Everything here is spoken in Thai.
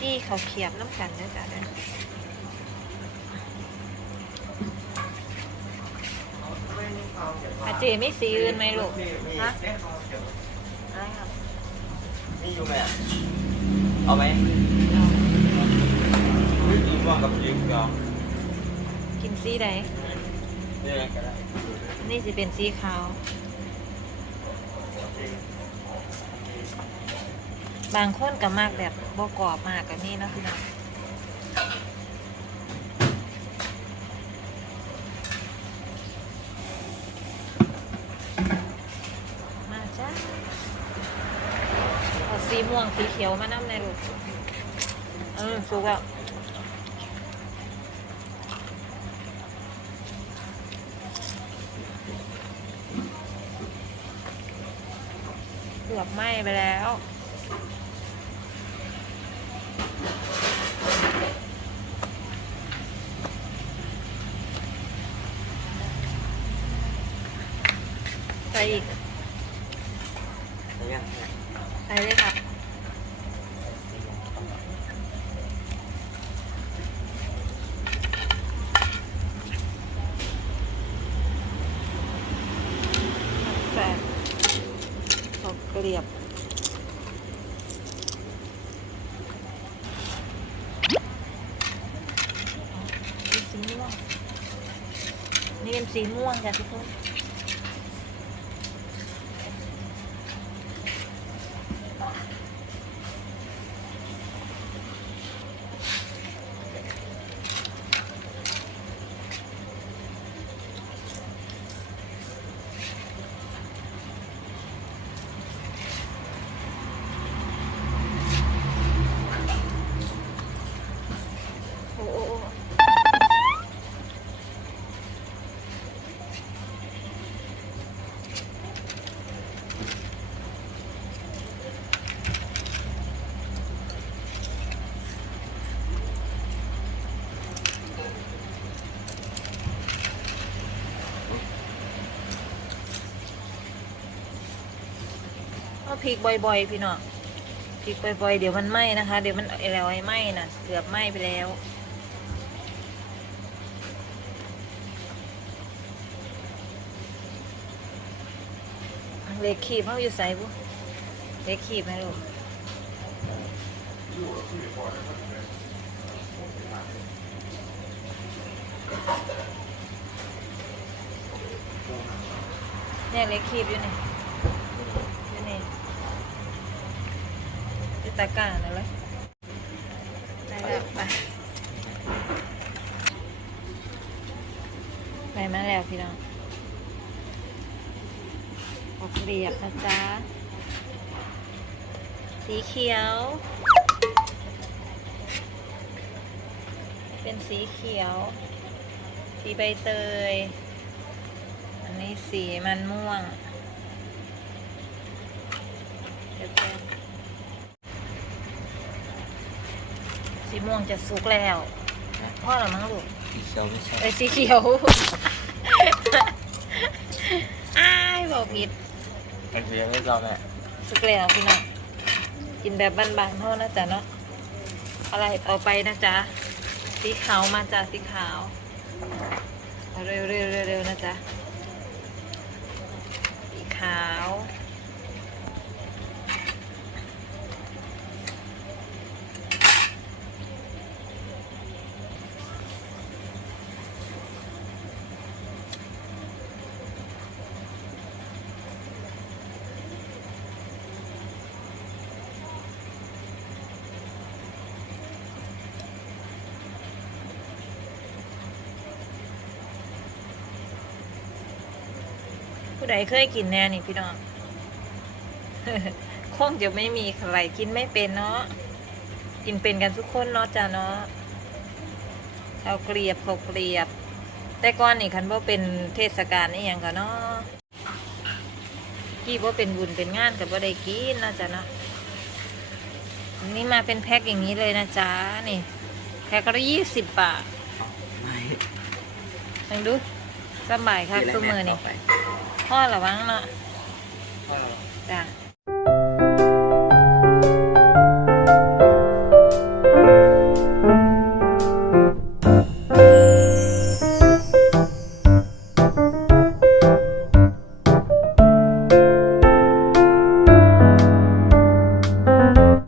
พี่น้องมากินที่เขาวเขียบน้ำกันนะจ๊ะเด้ออาเจไม่สีอื่นไหมลูกฮะอะไรครับนี่อยู่ไหมอะเอาไหมดีกว่ากับลิงก์เหรอกินสีใดนี่ก็ได้นี่จะเป็นสีขาว บางคนก็มากแบบบกรอบมากกับนี่นะพี่น้องมาจ้าเอาสีม่วงสีเขียวมาน้ำในลูกเออสุกแล้วเกือบไหม้ไปแล้ว ส่อีกเอายังใส่เลยครับแสบขอบเกลียบเป็นสีม่วงนี่เป็นสีม่วงจ้ะทุกคน พริกบ่อยๆ พี่น้องพริกบ่อยๆ เดี๋ยวมันไหม้นะคะ เดี๋ยวมันอะไรไว้ไหม้นะเกือบไหม้ไปแล้ว เล็กขีบเขาอยู่ใส่บุเล็กขีบไหมลูกเนี่ยเล็กขีบอยู่นี่อยู่นี่อยู่ ตะกร้านั่นเลยไปแล้วไปไปมาแล้วพี่น้องออกเรียบนะจ๊ะ สีเขียว เป็นสีเขียว สีใบเตย อันนี้สีมันม่วงเดี๋ยวแป๊ สีม่วงจะสุกแล้วพ่อเหรอมั้งลูกสีเขียวไม่ใช่เอ้ยสีเขียว อ้ายบอกผิดเป็นสีไม่ต้องแม่สุกแล้วพี่น้องกินแบบบานๆเท่านะจ๊ะเนาะอะไรต่อไปนะจ๊ะสีขาวมาจ้ะสีขาวเอาเร็วเร็วเร็วเร็วนะจ๊ะสีขาว ผู้ใดเคยกินแน่นี่พี่น้องคงจะไม่มีใครกินไม่เป็นเนาะกินเป็นกันทุกคนเนาะจ้ะเนาะเอาเกลียบเขาเกลียบ แต่ก่อนนี่คันว่าเป็นเทศกาลนี่ยังกันเนาะกี่ว่าเป็นบุญเป็นงานกับว่าได้กินนะจ๊ะเนาะอันนี่มาเป็นแพ็คอย่างนี้เลยนะจ๊ะนี่แพ็คละยี่สิบบาทไม่ลองดูสบายครับตัวมือนี่ พ่อเหรอวังเนาะพ่อเราจ้ะ